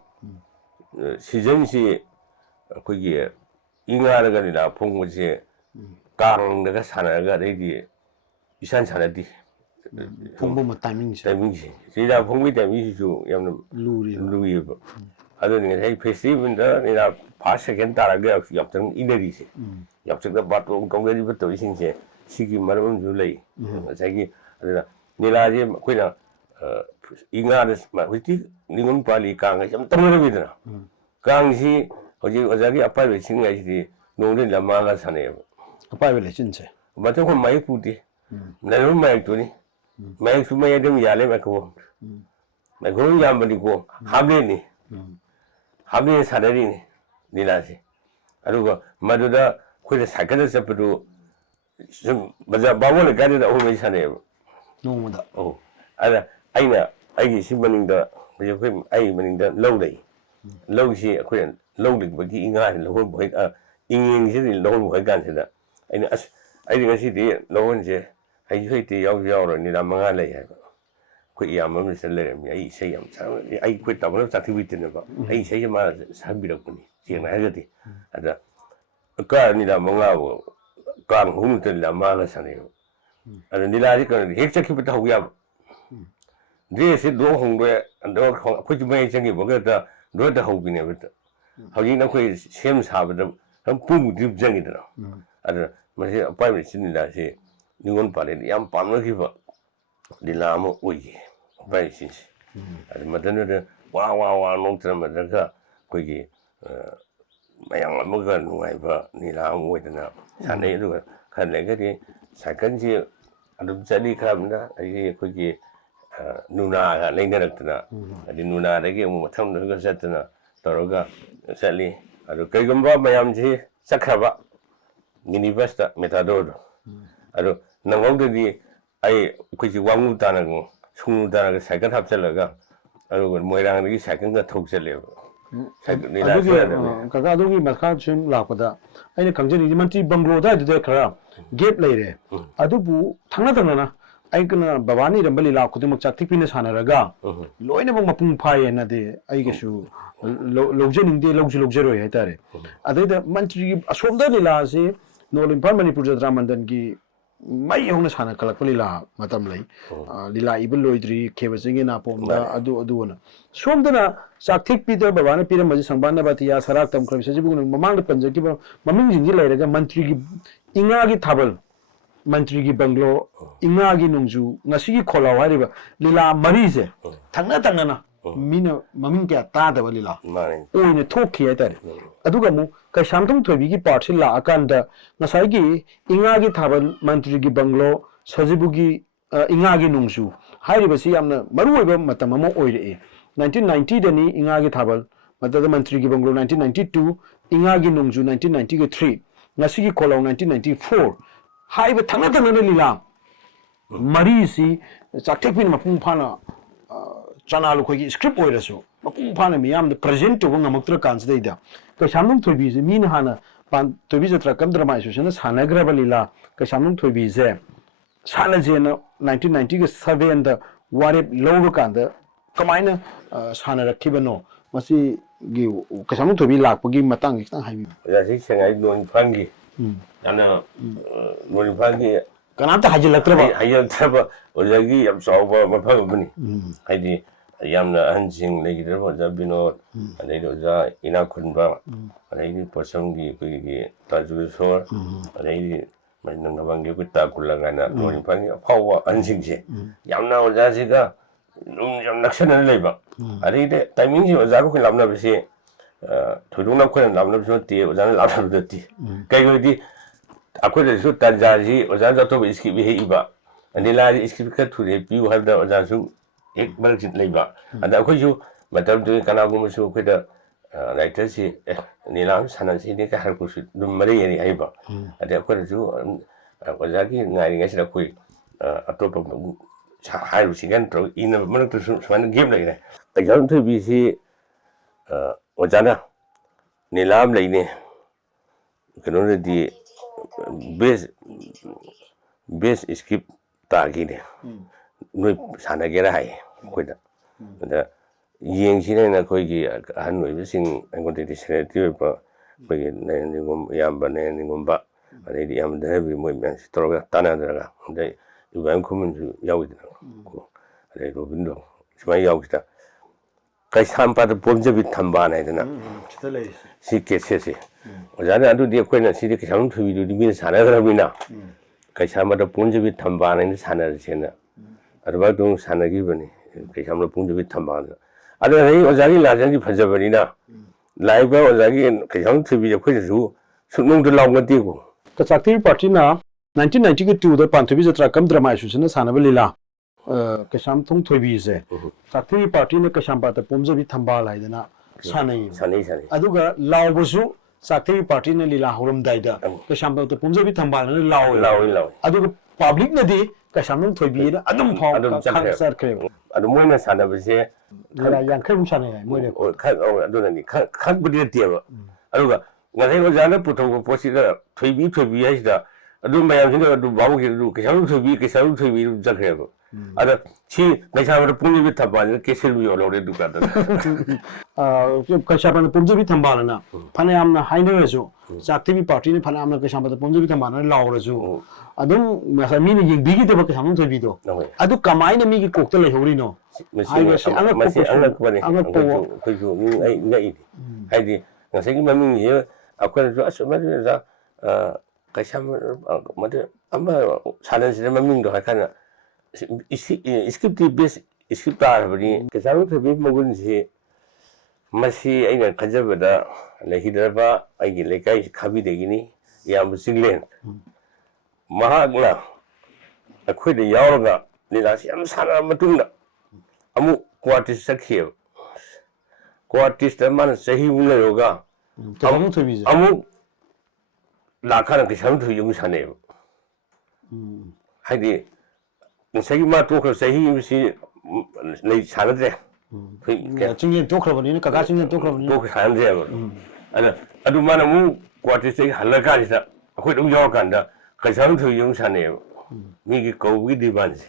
ꯁꯤꯖꯟꯁꯤ ꯑꯩꯈꯣꯏꯒꯤ ꯏꯉꯥꯗꯒ ꯂꯤꯂꯥ ꯐꯣꯡꯕꯁꯦ ꯀꯥꯡꯗꯒ ꯁꯥꯟꯅꯔꯒ ꯑꯗꯩꯗꯤ ꯏꯁꯥꯟ ꯁꯥꯟꯅꯗꯦ ꯐꯣꯡꯕ ꯇꯥꯏꯃꯤꯡꯁꯦ ꯂꯤꯂꯥ ꯐꯣꯡꯕꯒꯤ ꯇꯥꯏꯃꯤꯡꯁꯤꯁꯨ ꯌꯥꯝꯅ ꯂꯨꯏꯌꯦꯕ ꯑꯗꯨꯅꯤ ꯉꯁꯥꯏ ꯐꯦꯁꯇꯤꯚꯦꯜꯗ ꯂꯤꯂꯥ ꯐꯥꯔꯁ ꯁꯦꯀꯦꯟ ꯇꯥꯔꯒ ꯌꯥꯎꯁꯪ ꯏꯟꯅꯔꯤꯁꯦ ꯌꯥꯎꯁꯪꯗ ꯕꯥꯇꯣꯟ ꯀꯧꯅꯔꯤꯕ ꯇꯧꯔꯤꯁꯤꯡꯁꯦ ꯁꯤꯒꯤ ꯃꯔꯝ ꯑꯃꯁꯨ ꯂꯩ ꯉꯁꯥꯏꯒꯤ ꯑꯗꯨꯅ ꯂꯤꯂꯥꯁꯦ ꯑꯩꯈꯣꯏꯅ ꯏꯉꯥꯗ ꯍꯧꯖꯤꯛꯇꯤ ꯅꯤꯉꯣꯜ ꯄꯥꯜꯂꯤ ꯀꯥꯡ ꯍꯥꯏꯁꯦ ꯌꯥꯝ ꯇꯧꯅꯔꯝꯃꯤꯗꯅ ꯀꯥꯡꯁꯤ ꯍꯧꯖꯤꯛ ꯑꯣꯖꯥꯒꯤ ꯑꯄꯥꯏꯕ ꯏꯁꯤꯡ ꯍꯥꯏꯁꯤꯗꯤ ꯅꯣꯡꯗ ꯂꯤꯂꯥ ꯃꯥꯡꯉꯒ ꯁꯥꯟꯅꯩꯑꯕ ꯑꯄꯥꯏꯕ ꯂꯩꯆꯤꯟꯁꯦ ꯃꯊꯪ ꯑꯩꯈꯣꯏ ꯃꯥꯌꯦꯛ ꯄꯨꯗꯦ ꯂꯩꯔꯝꯕ ꯃꯥꯌꯦꯛꯇꯨꯅꯤ ꯃꯥꯌꯦꯛꯁꯨ ꯃꯌꯥꯏ ꯑꯗꯨꯝ ꯌꯥꯜꯂꯦ ꯃꯥꯏꯈꯣꯡ ꯌꯥꯝꯕꯅꯤꯀꯣ ꯍꯥꯞꯂꯦꯟꯅꯤ ꯍꯥꯞꯂꯦꯟ ꯁꯥꯟꯅꯔꯤꯅꯤ ꯂꯤꯂꯥꯁꯦ ꯑꯗꯨꯒ ꯃꯗꯨꯗ ꯑꯩꯈꯣꯏꯅ ꯁꯥꯏꯀꯜꯗ ꯆꯠꯄꯗꯨ ꯁꯨꯝ ꯕꯖꯥꯔ ꯕꯥꯕꯣꯟ ꯂꯩꯀꯥꯏꯗꯨꯗ ꯑꯍꯨꯝ ꯁꯥꯟꯅꯩꯑꯕ ꯅꯣꯡꯃꯗ ꯑꯗ ꯑꯩꯅ ꯑꯩꯒꯤ ꯁꯤ ꯃꯅꯤꯡꯗ ꯍꯧꯖꯤꯛ ꯑꯩꯈꯣꯏ ꯑꯩ ꯃꯅꯤꯡꯗ ꯂꯧ ꯂꯩ ꯂꯧꯁꯤ ꯑꯩꯈꯣꯏꯅ ꯂꯧ ꯂꯤꯡꯕꯒꯤ ꯏꯉꯥꯁꯤ ꯂꯧꯍꯣꯟꯕ ꯍꯣꯏ ꯏꯉꯦꯟꯁꯤꯗꯤ ꯂꯧꯍꯣꯟꯕ ꯍꯣꯏ ꯀꯥꯟꯁꯤꯗ ꯑꯩꯅ ꯑꯁ ꯑꯩꯗꯤ ꯉꯁꯤꯗꯤ ꯂꯧꯍꯣꯟꯁꯦ ꯍꯩꯁꯨ ꯍꯩꯇꯦ ꯌꯥꯎꯁꯨ ꯌꯥꯎꯔꯣꯏ ꯂꯤꯂꯥ 5 ꯂꯩ ꯍꯥꯏꯕ ꯑꯩꯈꯣꯏ ꯏꯌꯥꯝꯕ ꯑꯃꯁꯨ ꯂꯩꯔꯝꯃꯤ ꯑꯩ ꯏꯁꯩ ꯌꯥꯝ ꯑꯩꯈꯣꯏ ꯇꯥꯃꯣꯅ ꯆꯥꯛꯊꯤꯛ ꯑꯩ ꯏꯁꯩꯁꯦ ꯃꯥꯅ ꯁꯛꯍꯟꯕꯤꯔꯛꯄꯅꯤ ꯁꯦꯡꯅ ꯍꯥꯏꯔꯒꯗꯤ ꯑꯗ ꯂꯤꯂꯥ 5 ꯀꯥꯡ ꯍꯧꯅꯨꯛꯇ ꯂꯤꯂꯥ 5 ꯁꯥꯟꯅꯩꯑꯕ ꯑꯗ ꯂꯤꯂꯥꯁꯤ ꯀꯩꯅꯣꯗꯤ ꯍꯦꯛ ꯆꯠꯈꯤꯕꯗ ꯍꯧ ꯌꯥꯕ ꯗ꯭ꯔꯦꯁꯁꯤ ꯗꯣꯛ ꯍꯣꯡꯕ ꯑꯩꯈꯣꯏꯁꯨ ꯃꯌꯥꯏ ꯆꯪꯈꯤꯕ ꯗꯣꯔꯗ ꯍꯧꯕꯤꯅꯦꯕ ꯍꯧꯖꯤꯛꯅ ꯑꯩꯈꯣꯏ ꯁꯦꯝ ꯁꯥꯕꯗ ꯄꯨꯡꯃꯨꯛꯇꯤ ꯆꯪꯉꯤꯗꯅ ꯑꯗꯨꯅ ꯃꯁꯤ ꯑꯄꯥꯏꯕ ꯏꯆꯤꯟ ꯂꯤꯂꯥꯁꯤ ꯅꯤꯉꯣꯜ ꯄꯥꯜꯂꯤꯗ ꯌꯥꯝ ꯄꯥꯝꯅꯈꯤꯕ ꯂꯤꯂꯥ ꯑꯃ ꯑꯣꯏꯈꯤ ꯑꯄꯥꯏꯕ ꯏꯆꯤꯟꯁꯦ ꯑꯗꯨ ꯃꯇꯝꯗꯨꯗ ꯋꯥ ꯅꯣꯛꯇꯅ ꯑꯩꯈꯣꯏꯒꯤ ꯃꯌꯥꯝ ꯑꯃꯒ ꯅꯨꯡꯉꯥꯏꯕ ꯂꯤꯂꯥ ꯑꯃ ꯑꯣꯏꯗꯅ ꯁꯥꯟꯅꯩ ꯑꯗꯨꯒ ꯈꯔ ꯂꯩꯔꯒꯗꯤ ꯁꯥꯏꯀꯜꯁꯤ ꯑꯗꯨꯝ ꯆꯠꯂꯤ ꯈꯔ ꯑꯗꯒꯤ ꯑꯩꯈꯣꯏꯒꯤ ꯅꯨꯅꯥꯒ ꯂꯩꯅꯔꯛꯇꯅ ꯑꯗꯩ ꯅꯨꯅꯥꯗꯒꯤ ꯑꯃꯨꯛ ꯃꯊꯪꯗꯒ ꯆꯠꯇꯅ ꯇꯧꯔꯒ ꯆꯠꯂꯤ ꯑꯗꯨ ꯀꯩꯒꯨꯝꯕ ꯃꯌꯥꯝꯁꯤ ꯆꯠꯈ꯭ꯔꯕ ꯃꯤꯅꯤ ꯕꯁꯇ ꯃꯦꯇꯥꯗꯣꯔꯗꯣ ꯑꯗꯣ ꯅꯪꯍꯧꯗ꯭ꯔꯗꯤ ꯑꯩꯈꯣꯏꯁꯤ ꯋꯥꯡꯉꯨ ꯇꯥꯅꯒ ꯁꯨꯡꯉꯨ ꯇꯥꯅꯒ ꯁꯥꯏꯀꯜ ꯍꯥꯞꯆꯤꯜꯂꯒ ꯑꯗꯨꯒ ꯃꯣꯏꯔꯥꯡꯗꯒꯤ ꯁꯥꯏꯀꯜꯒ ꯊꯧ ꯆꯠꯂꯦꯕ ꯀꯀꯥ ꯑꯗꯨꯒꯤ ꯃꯈꯥ ꯁꯨꯝ ꯂꯥꯛꯄꯗ ꯑꯩꯅ ꯈꯪꯖꯅꯤꯡꯉꯤ ꯃꯟꯇ꯭ꯔꯤ ꯕꯪꯒ꯭ꯂꯣ ꯑꯗꯨꯋꯥꯏꯗꯨꯗ ꯈꯔ ꯒꯦꯞ ꯂꯩꯔꯦ ꯑꯗꯨꯕꯨ ꯊꯪꯅ ꯑꯩꯅ ꯕꯕꯥꯅ ꯏꯔꯝꯕ ꯂꯤꯂꯥ ꯈꯨꯗꯤꯡꯃꯛ ꯆꯥꯛꯊꯤꯛꯄꯤꯅ ꯁꯥꯟꯅꯔꯒ ꯂꯣꯏꯅꯃꯛ ꯃꯄꯨꯡ ꯐꯥꯏꯌꯦꯅꯗꯤ ꯑꯩꯒꯁꯨ ꯂꯧꯖꯅꯤꯡꯗꯦ ꯂꯧꯁꯨ ꯂꯧꯖꯔꯣꯏ ꯍꯥꯏꯇꯥꯔꯦ ꯑꯗꯩꯗ ꯃꯟꯇ꯭ꯔꯤꯒꯤ ꯑꯁꯣꯝꯗ ꯂꯤꯂꯥꯁꯤ ꯅꯣꯔꯠ ꯏꯝꯐꯥꯜ ꯃꯅꯤꯄꯨꯔ ꯖꯇ꯭ꯔꯥ ꯃꯟꯗꯟꯒꯤ ꯃꯩ ꯍꯧꯅ ꯁꯥꯟꯅꯈꯠꯂꯛꯄ ꯂꯤꯂꯥ ꯃꯇꯝ ꯂꯩ ꯂꯤꯂꯥ ꯏꯕ ꯂꯣꯏꯗ꯭ꯔꯤ ꯈꯦꯕ ꯆꯤꯡꯒꯤ ꯅꯥꯄꯣꯝꯗ ꯑꯗꯨꯅ ꯁꯣꯝꯗꯅ ꯆꯥꯛꯊꯤꯛꯄꯤꯗ ꯕꯕꯥꯅ ꯄꯤꯔꯝꯕꯁꯤ ꯁꯪꯕꯥꯟ ꯅꯕꯥꯇꯤꯌꯥ ꯁꯔꯥꯛ ꯇꯝꯈ꯭ꯔꯕ ꯁꯖꯤꯕꯨ ꯃꯃꯥꯡꯗ ꯄꯟꯖꯈꯤꯕ ꯃꯃꯤꯡꯁꯤꯡꯁꯤ ꯂꯩꯔꯒ ꯃꯟꯇ꯭ꯔꯤꯒꯤ ꯏꯉꯥꯒꯤ ꯊꯥꯕꯜ ꯃꯟꯇ꯭ꯔꯤꯒꯤ ꯕꯪꯒ꯭ꯂꯣ ꯏꯉꯥꯒꯤ ꯅꯣꯡꯖꯨ ꯉꯁꯤꯒꯤ ꯈꯣꯜꯂꯥꯎ ꯍꯥꯏꯔꯤꯕ ꯂꯤꯂꯥ 4ꯁꯦ ꯊꯪꯅ ꯃꯤꯅ ꯃꯃꯤꯡ ꯀꯌꯥ ꯇꯥꯗꯕ ꯂꯤꯂꯥ ꯑꯣꯏꯅ ꯊꯣꯛꯈꯤ ꯍꯥꯏꯇꯥꯔꯦ ꯑꯗꯨꯒ ꯑꯃꯨꯛ ꯀꯩꯁꯥꯝꯊꯣꯡ ꯊꯣꯏꯕꯤꯒꯤ ꯄꯥꯔꯠꯁꯤ ꯂꯥꯛꯑꯀꯥꯟꯗ ꯉꯁꯥꯏꯒꯤ ꯏꯉꯥꯒꯤ ꯊꯥꯕꯜ ꯃꯟꯇ꯭ꯔꯤꯒꯤ ꯕꯪꯒ꯭ꯂꯣ ꯁꯖꯤꯕꯨꯒꯤ ꯏꯉꯥꯒꯤ ꯅꯣꯡꯖꯨ ꯍꯥꯏꯔꯤꯕꯁꯤ ꯌꯥꯝꯅ ꯃꯔꯨꯑꯣꯏꯕ ꯃꯇꯝ ꯑꯃ ꯑꯣꯏꯔꯛꯏ 1990ꯗꯅꯤ ꯏꯉꯥꯒꯤ ꯊꯥꯕꯜ ꯃꯇꯝꯗ ꯃꯟꯇ꯭ꯔꯤꯒꯤ ꯕꯪꯒ꯭ꯂꯣ 1992 ꯏꯉꯥꯒꯤ ꯅꯣꯡꯖꯨ 1993 ꯉꯁꯤꯒꯤ ꯈꯣꯜꯂꯥꯎ 1994 ꯍꯥꯏꯕ ꯊꯪꯅ ꯂꯤꯂꯥ 4ꯁꯤ ꯆꯥꯛꯊꯤꯛꯄꯤꯅ ꯃꯄꯨꯡ ꯐꯥꯅ ꯆꯅꯥ ꯂꯨꯈꯣꯏꯒꯤ ꯁꯀ꯭ꯔꯤꯞ ꯑꯣꯏꯔꯁꯨ ꯃꯄꯨꯡ ꯐꯥꯅ ꯃꯤꯌꯥꯝꯗ ꯄ꯭ꯔꯖꯦꯟꯠ ꯇꯧꯕ ꯉꯝꯃꯛꯇ꯭ꯔ ꯀꯥꯟꯁꯤꯗꯩꯗ ꯀꯩꯁꯥꯝꯊꯣꯡ ꯊꯣꯏꯕꯤꯁꯦ ꯃꯤꯅ ꯍꯥꯟꯅ ꯊꯣꯏꯕꯤ ꯖꯇ꯭ꯔꯥ ꯀꯝ ꯗ꯭ꯔꯃꯥ ꯑꯦꯁꯣꯁꯤꯌꯦꯁꯟꯅ ꯁꯥꯟꯅꯈ꯭ꯔꯕ ꯂꯤꯂꯥ ꯀꯩꯁꯥꯝꯊꯣꯡ ꯊꯣꯏꯕꯤꯁꯦ ꯁꯥꯟꯅꯖꯦꯅ 1997ꯗ ꯋꯥꯔꯦꯞ ꯂꯧꯔꯀꯥꯟꯗ ꯀꯃꯥꯏꯅ ꯁꯥꯟꯅꯔꯛꯈꯤꯕꯅꯣ ꯃꯁꯤꯒꯤ ꯀꯩꯁꯥꯝꯊꯣꯡ ꯊꯣꯏꯕꯤ ꯂꯥꯛꯄꯒꯤ ꯃꯇꯥꯡꯗ ꯈꯤꯇꯪ ꯍꯥꯏꯕꯤꯌꯨ ꯑꯣꯖꯥꯁꯤ ꯁꯉꯥꯏ ꯅꯣꯔꯠ ꯏꯝꯐꯥꯜꯒꯤ ꯌꯥꯝꯅ ꯅꯣꯔꯠ ꯏꯝꯐꯥꯜꯒꯤ ꯀꯅꯥꯝꯇ ꯍꯥꯏꯖꯤꯜꯂꯛꯇ꯭ꯔꯕ ꯑꯣꯖꯥꯒꯤ ꯌꯥꯝ ꯆꯥꯎꯕ ꯃꯐꯝ ꯑꯃꯅꯤ ꯍꯥꯏꯗꯤ ꯌꯥꯝꯅ ꯑꯍꯟꯁꯤꯡ ꯂꯩꯈꯤꯗ꯭ꯔꯕ ꯑꯣꯖꯥ ꯕꯤꯅꯣꯗ ꯑꯗꯩꯗꯤ ꯑꯣꯖꯥ ꯏꯅꯥꯛ ꯈꯨꯟꯕ ꯑꯗꯩꯗꯤ ꯄꯣꯠꯁꯝꯒꯤ ꯑꯩꯈꯣꯏꯒꯤ ꯇꯥꯖꯨꯁꯣꯔ ꯑꯗꯩꯗꯤ ꯅꯪꯅꯕꯪꯒꯤ ꯑꯩꯈꯣꯏ ꯇꯥꯀꯨꯜꯂ ꯀꯥꯏꯅ ꯅꯣꯔꯠ ꯏꯝꯐꯥꯜꯒꯤ ꯑꯐꯥꯎꯕ ꯑꯍꯟꯁꯤꯡꯁꯦ ꯌꯥꯝꯅ ꯑꯣꯖꯥꯁꯤꯒ ꯑꯗꯨꯝ ꯌꯥꯝ ꯅꯛꯁꯟꯅꯅ ꯂꯩꯕ ꯑꯗꯩꯗꯤ ꯇꯥꯏꯃꯤꯡꯁꯤ ꯑꯣꯖꯥꯒ ꯑꯩꯈꯣꯏ ꯂꯥꯞꯅꯕꯁꯤ Thoidong Queen and Lamna tea was an out of the tea. Kayodi, I could have shoot that Jazi was out of his Hiba, and the lad is to the view have the Ozazu, Belgian labor. And I could you, Madame de Canagumus with a like to see Nilam, San and Sidi Harkus, the Maria Hiba. And I could do Ozaki, Nighting as a quick, a top of high Sigantro in a minute to game like that. I don't to be see Ozana Nilam Lane can only the base skip target. No Sanagera high with the Ying China Koigi and we sing and going to the Senator Yamba Ningumba, and the Yam the heavy movement, Stroga, Tanadra, they were coming to Yawid. They go window. It's my Yawsta. Kaishampa the Ponjabi Tambana, I don't know. She gets it. Was I do the acquaintance, see the Keishamthong Thoibida the means another winner. Kaishampa the Ponjabi Tambana in the Sana Sena. At about doing Sana given Keishamthong Ponjabi Tambana. I don't know, was I largely Pajavarina. Live was again Keishamthong Thoibida acquaintance who should know the long deal. The Sakti Party now, 1992, the Pantubiza Trakam Dramatis in the Chana Lukhoigee Keishamthong Thoibida. Sakti Party in the Keishampa the Ponjabi Tambala, Sunny. Aduga Laubusu, Sakti Party in the Lila Horum Dida, Keishampa the Ponjabi Tambala, Lau. Aduga public Nadi, Keishamthong Thoibida, Adam Pong, Cancer Cream. At the moment, Sana was here. Young Cream Sunny, I can't be a deal. Aduga. Nothing was other put over Posida, Thoibida Thoibida. I do my own to Bau to Keishamthong Thoibida Zagreb. Other she may have a pony with Taban, Kessil already do that. Keishampa Ponjabi Tambalana, Panama Hinerezo, Sakti Party in Panama Keishampa the Ponjabi Tambana, Laurazu. I don't mean big it over Keishamthong Thoibida. I do come in and make a cocktail Horino. I was I did. Nothing mammy here. I couldn't rush a matter of Keisham Mother. I'm a challenge the mammy to Hakana. Skip the best, skip the Keishamthong Thoibida Mogunzi. Masi ain't a Kajavada, Lahidava, I get like I Kabi de Guinea, Yam Siglen. Mahagla. I quit the Yaga, Nilasiam Sana Matunda. Amu quartis Sakio. Quartis the man say he will yoga. Amu Lakana Keishamthong Thoibida Hane. Heidi. Say you might talk or say he was late Saturday. Catching talk of an catching and talk of hands ever. And I do man move what is a Halakasa, a quit of York under Keishamthong Thoibida Hane. Make it go with the ones.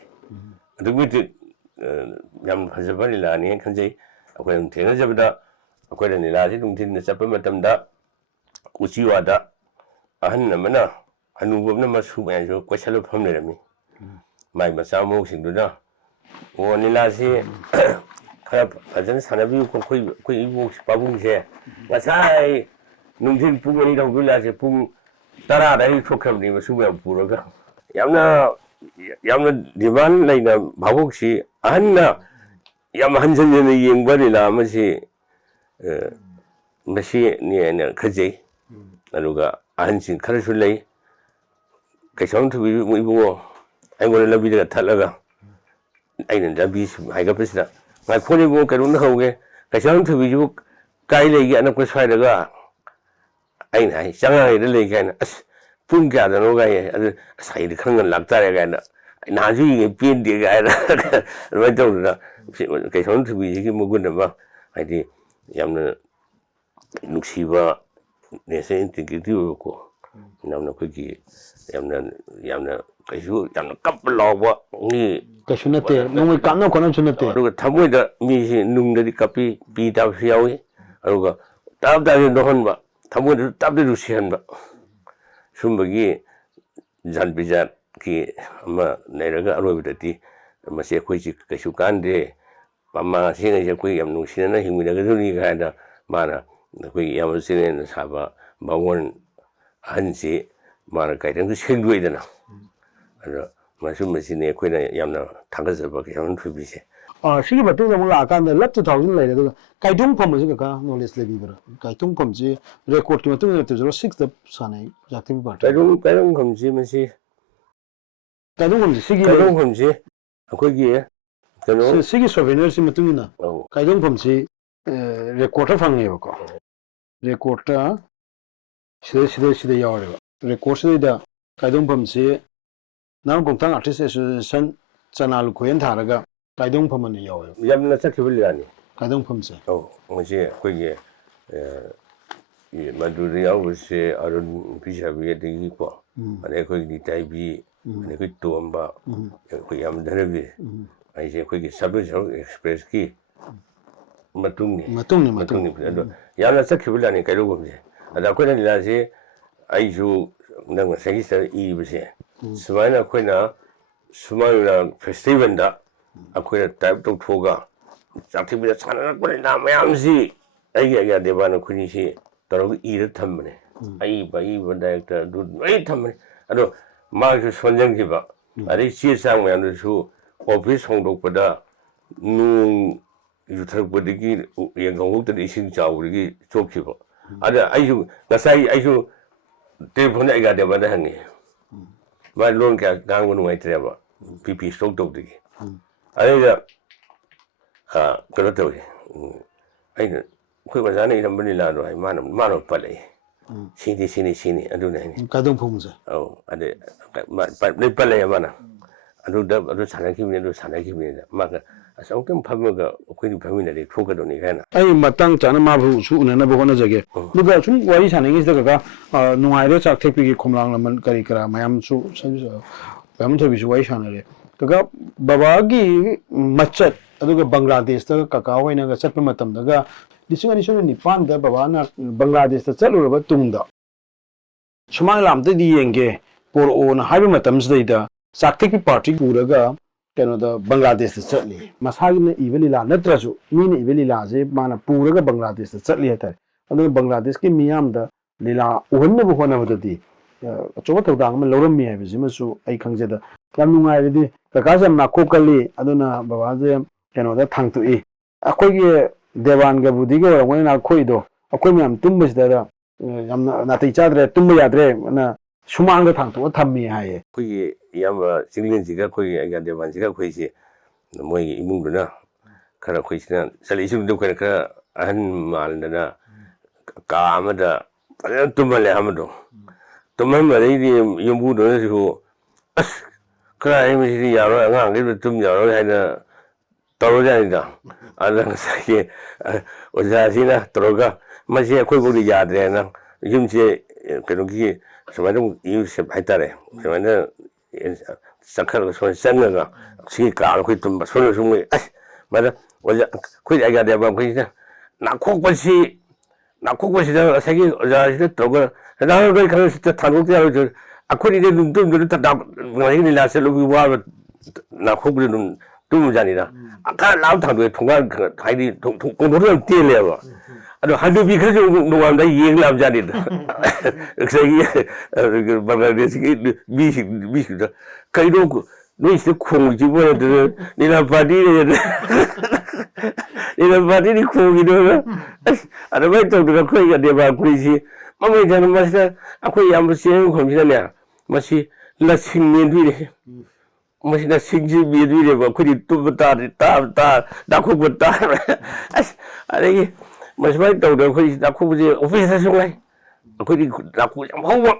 The witted Yam has a very lani can say, when Tennis of that, according to Latin, in the supplementum that, which you are that. A Hanamana, a new woman must who and your question of me. My Masamo Sinduna. Or Nilasi Crab, as an son of you, quick books, baboons here. But I Nuntin Pumani of Village Pum Tara, I took company with Sugar Puraga. Yamna Divan like the Babuxi, Anna Yamahansan in the young Vanilla, Mashi near Kazi, Aluga, Ansin Karasule, Keishamthong Thoibida. I'm going to love you at Talaga. I didn't have these high my pony walk around the home. Keishamthong Thoibida Kaili and a question. I sang the lake and Punka, the no guy, as I the Kangan Lacta again. Nazi pain the guy. Right over Keishamthong Thoibida Mugunaba. I did Yamna Nuxiva, they say, think it you go. Yamna Quickie, Yamna. A couple of what Kashunate, no, we can't know Connection. Come with me, Nung the copy, beat out Hiawi, Aruga, Tab that in the Honba, Tam with Tab the Lucianba. Sumbagi, Zanbizat, Ki, Neraga, Robiti, Masia Kashukande, Mama, Sina Yaqui, and Nushina, him with a good kind of manner. The Queen Yamasin and Saba, Bawan Hansi, Marakai, and the Shindway. Masum machine, Queen Yamna, Tangas of Keishamthong Thoibida. Sigi betul kamu lakukan lab 2000 lain itu kaidung pam sih kakak knowledge lebih ber kaidung pam sih record cuma tu itu 06 dah sana jakti party kaidung pam sih masih kaidung pam sih kaidung pam sih aku gini kan sigi souvenir sih betul ni kaidung pam sih recorder fangnya kok recorder sudah ya orang record sudah dah kaidung pam sih nama kongtang artis association Chana Lukhoigee tharaga kaidung pam ni yaw yamna sakibulani kaidung pam sih masih aku gini Manipur yaw sih arun bisa biar tinggi kok ada aku di Thaibi ada aku tuamba aku yang dari Aisy aku gini Sabtu Express ki matung ni ada yamna sakibulani kaidung pam sih ada aku ni lah sih Aisy nang sakit ibu sih sebenarnya aku na Shumang festival dah aku na type tu thoga sakti bila sana aku na mayam si ayah dewan aku ni si terus irit tham ni ayah director tu tham ni aduh mak sonjang kiba ada siasang mayam tu office hongdok pada nung yuthar berdiki yang kamu tadi ising jauh lagi cok kiba ada ayah nasai ayah telefon ayah dewan dah ni Malon ke ganggu nungai terima pipi stok dok digi ada kalau tu ayah kau macam ni nampak ni lah tu mana palai sini aduh ni kaidung pam sih ada palai mana aduh sana kimi maka asal orang paham aku ni paham ni thok tu ni kan matang cana mahu su na bukan aja ke juga cuma wajib sana ini sekarang nungai itu cak tepi kumlang laman kari kera mayam su mayam tu bisu wajib sana le kakak babagi macet aduh ke Bangladesh tu kakak awak ni kat pematam tu ke di sini ni pan dah bapa nak Bangladesh tu celur apa tungda cuma lam tu di yang ke por on hari pematam sedai dah cak tepi party gura ke Canada Bangladesh certainly masagna ivelila natrasu mini ivelila je mana puraga Bangladesh certainly hata adu Bangladesh ki miyam da lila uhonne bu hona hodati choba thawdang ma loram mi hai bisima su ai khangje da yam nungai redi kakasam na kokali aduna baba je Canada thangtu e akoi ge devan ga budi ge wani na khoi do akoi miyam tumbis da yam na tai chadre tumba yadre na Shumang Leela thangtu thammi hai koi yang singlin jika koi agak dewan jika koi si moi imung tu na kalau koi si na selalu isu tu kalau ahan mal na kama dah pada tumbal ham tu tumbal mana ini yang budu na sihu kalau ini mesti yaro ngang itu tum yaro hai na tahu jadi dah ada saya usaha sih na teroga masih koi boleh jadi na jumsi kalau kiki sebenarnya itu seperti apa? Sebenarnya sakar sebenarnya kan sih kalau kita masuk semua, mana wajah kita agak ada apa kita nak kok pasti dah saya jadi terus dah orang kalau kita tahu dia aku ni nuntung tak lagi ni lah selalu buat nak kok belum tu macam ni dah. Akan laut tahu tunggal hari tunggal tiel lewa. Aduh, handu pikir tu nuan dah yang lam jadi tu. Saya Bangladesh ni bis tu. Kalau tu, ni sekolah cuma tu, ni nak parti ni kong itu. Ada baik tu kalau kau yang dia bawa si, mama jangan masih aku yang masih komisinya masih lasing ni. Masih nak singsi biru ni, aku di tu betar, aku betar. Ada ni. Masih baik tahu dah aku punya office sungai. Aku di aku hawa.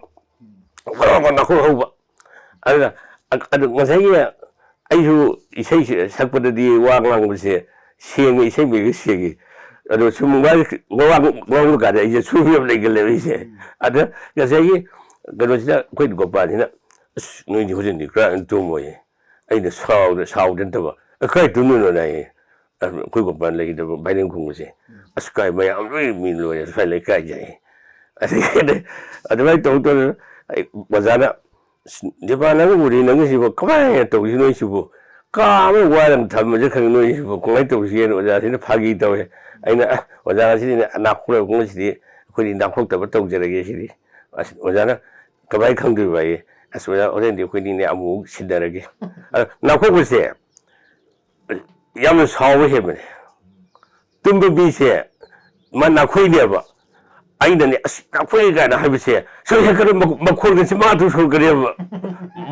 Aku hawa. Ada masanya ayu isai sakpada di wang bersih. Siang isai mega siang. Ada semua wang ada isai suami lagi lebih. Ada masanya kalau kita kau di kopan ni nak ni hujan di kerana tu moye. Aida saw dan tu. Kau itu nuna naik. Kau kopan lagi tu banyak kunci. Askai mayam ni minlo ya sekali kerja. Ada baik tahu tu, macam dia mana ni mudi nanti sih, kau tahu sih nanti sih, kau orang thamma je kan nanti sih, kau tahu sih macam sini pagi tahu. Aina macam sini nak kulah kau sih, kau ni nak kulah tapi tahu je lagi sih. Macam kau baik kan tu baik. Asal orang dia kau ni amu sidar lagi. Nak kulah sih. yam saw him. Tumbi say, Manaquineva. I didn't Naquagan, I have say, so he could Makurgan Simatu so good.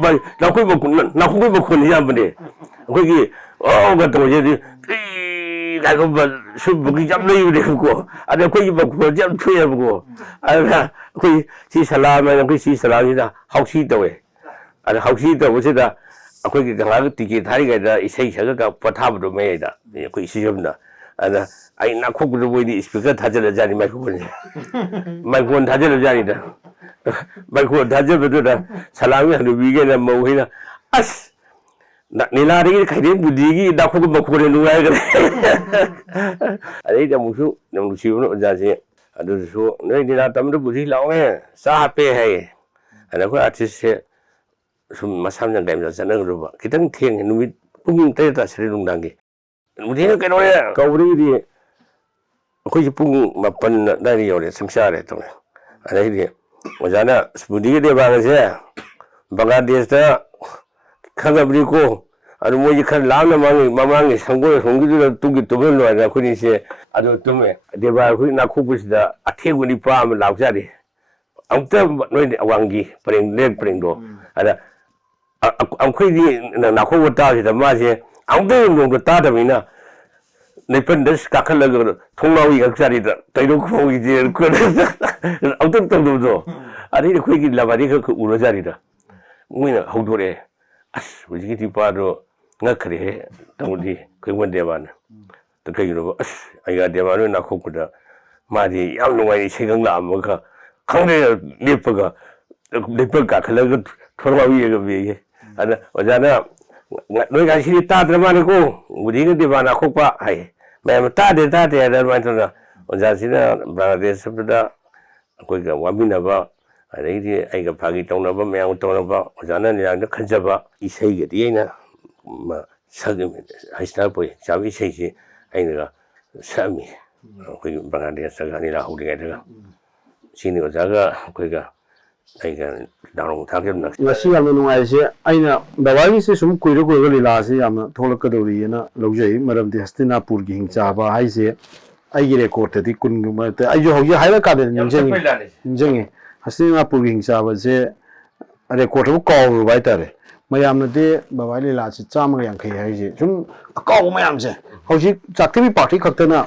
But Nakumakun Yamane. We oh, but like a should jump leave go. And the quick book jump 3 ago. And we see Salam and we see Salamina, how she do it. And how she was it a quick ticket, Tiger is a Potabo made a quick Shimna. And I not cook the way the speaker Tajal Jani Macon. My one Tajal Janita. My one Tajal Salami and the vegan and Mohina. Us. Nilari Kadim Budhi, Daku Makuran. I ate a musu, no Shiva Jazi. I do so, no, did not come to Budhi long hair. Sahape hay. And I got artist here. Some Masam games and another. Kitan King and with Pung Teta Srilundangi. Udina can cover the Kuipung Mapan Dari or some share. And I did. Wazana, Spudi de Bangazia. Bangladesh. Kagabriko, and when you can learn among Mamang is Hango, Hongu to get to Velo, and I couldn't say, I don't to me. They were not cook with the Atewini Palm Lauzari. I'm telling Wangi, playing leg playing door. And I'm crazy in a Nako Taz, the Mazi. I'm doing the Tatamina. They put this Kakalago, Tomawi, Axari, they don't call it. I'm talking to them. I did a quick Lavarica Urozarida. Winner, how do they? As we get Pado, Nakri, Tony, Queen Devan. The Kayo, I got Devan and Nakokuda, Madi, I don't know why he's shaking Lamaka, County Lipaga, Lipaga, Kalaga, 12 years away. And Wazana, no, I see Tadramanico, would you Divana Copa? I, Mam Tade, and I went on Wazazina, Bangladesh, quick 1 minute about. I got Pagi Tonaba, Mount Tonaba, Zana, the Kanjaba, Isay, Diana, Sagam, I start with Savi Shay, and Sami, Bangladesh, Saganila holding it. Senior Zaga, quicker. I can down Takim. Lasi am I say, I know the Valley is some Kuruko Lasi, I'm Tolakadoriana, Loje, Madame de Hastina Purging Java, I say, I get a quarter, they couldn't, I have a card in Jenny. Hasina Purging Java, say, a quarter of call right there. Mayam de Bavali Lasi, Chama Yankee, a call Mayamse. How she Chakimi party Katana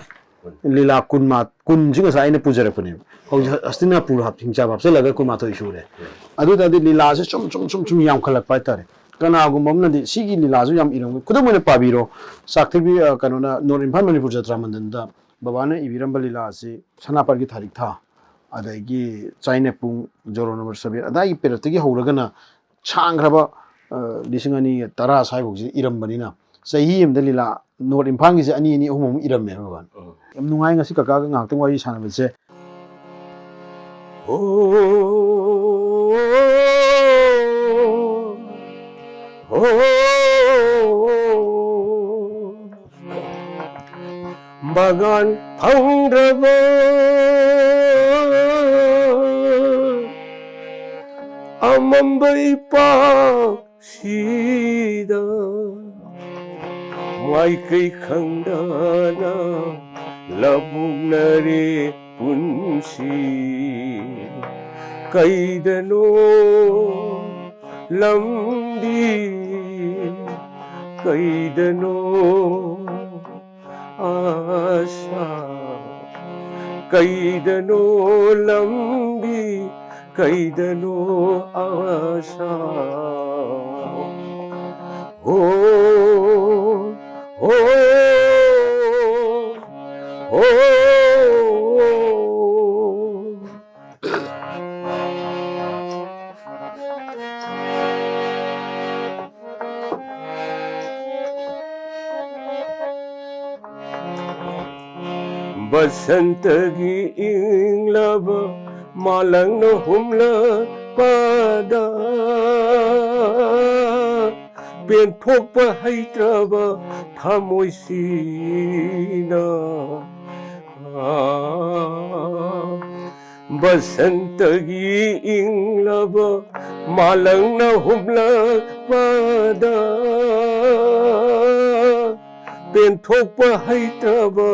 Lila Kunmat, Kunjing as I in a puja upon him. How Hastina Pur Haping Java, Selaga Kumato Shure. I do that the Lilas, some young color fighter. Kanagumam, the Sigi Lilazu, could have win a Pabiro, Saktibi Canona, nor in Manipur Tramandanda, Bavana, Iviramba Lilasi, Sanapagi Tarita. Adagi China Pung Joron over Sabir, Adai Peratigi Horagana, Changraba, Disingani, Taras, Iram Banina. Say him the Lila, nor in Pang is any home Iram everyone. I'm knowing a Sikaga, nothing why you son say. Bagan Pangrava. Amambay pa sida may kay khandana labog na rin punsi kaidano lamdi kaidano asa kaidano lamdi kaidano asa oh oh oh basantagi inglaba malang na humla pada penthok pa haitraba thamoy sina basantagi inglaba malang na humla pada ꯄꯦꯟꯊꯣꯛꯄ ꯍꯩꯇ꯭ꯔꯕ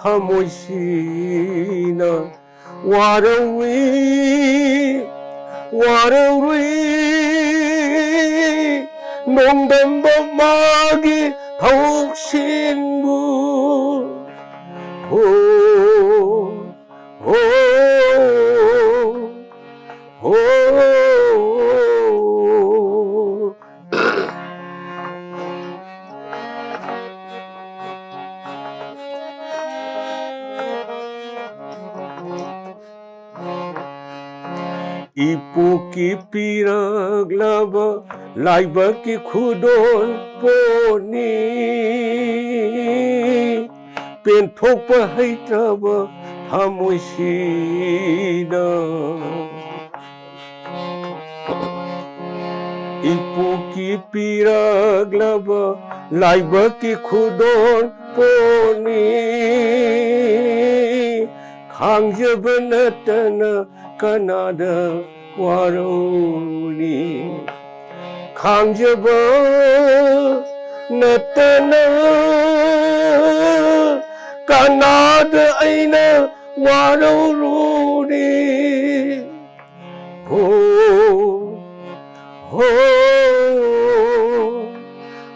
ꯊꯃꯣꯏꯁꯤꯅ ꯋꯥꯔꯧꯏ ꯋꯥꯔꯧꯏ ꯅꯣꯡꯗꯝꯕ ꯃꯥꯒꯤ ꯊꯧꯁꯤꯟꯕꯨ ꯍꯣ ꯍꯣ ꯍꯣ ꯏꯄꯨꯀꯤ ꯄꯤꯔꯛꯂꯕ ꯂꯥꯏꯕꯛꯀꯤ ꯈꯨꯗꯣꯜ ꯄꯣꯠꯅꯤ ꯄꯦꯟꯊꯣꯛꯄ ꯍꯩꯇ꯭ꯔꯕ ꯊꯃꯣꯏꯁꯤꯅ ꯏꯄꯨꯀꯤ ꯄꯤꯔꯛꯂꯕ ꯂꯥꯏꯕꯛꯀꯤ ꯈꯨꯗꯣꯜ ꯄꯣꯠꯅꯤ ꯈꯥꯡꯖꯕ ꯅꯠꯇꯅ ꯀꯅꯥꯗ ꯋꯥꯔꯧꯅꯤ खांजब नतन कनाद ऐन वारूरी हो हो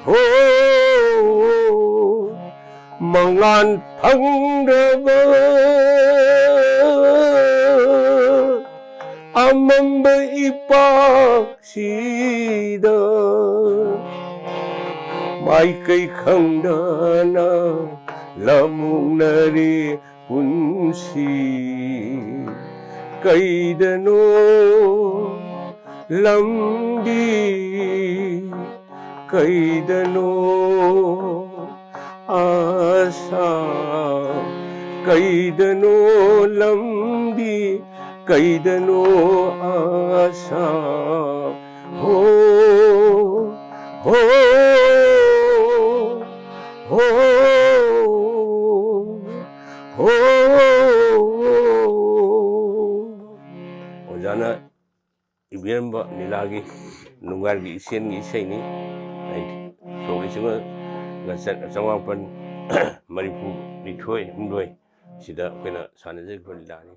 हो मंगान फंगब अमंब इपाक्षीदा माइकई खंगना लमुनरे पुंसी कैदनो लंबी कैदनो आशा कैदनो लंबी कैदनो आशा हो हो हो हो ओजाना इबेरम्बा नीलागी नुंगारगी इसेनगी इसेनी सोलिसिंग चमापन मणिपुर निथोय हुमदोय सिदा अखोइना सानजै लीलानी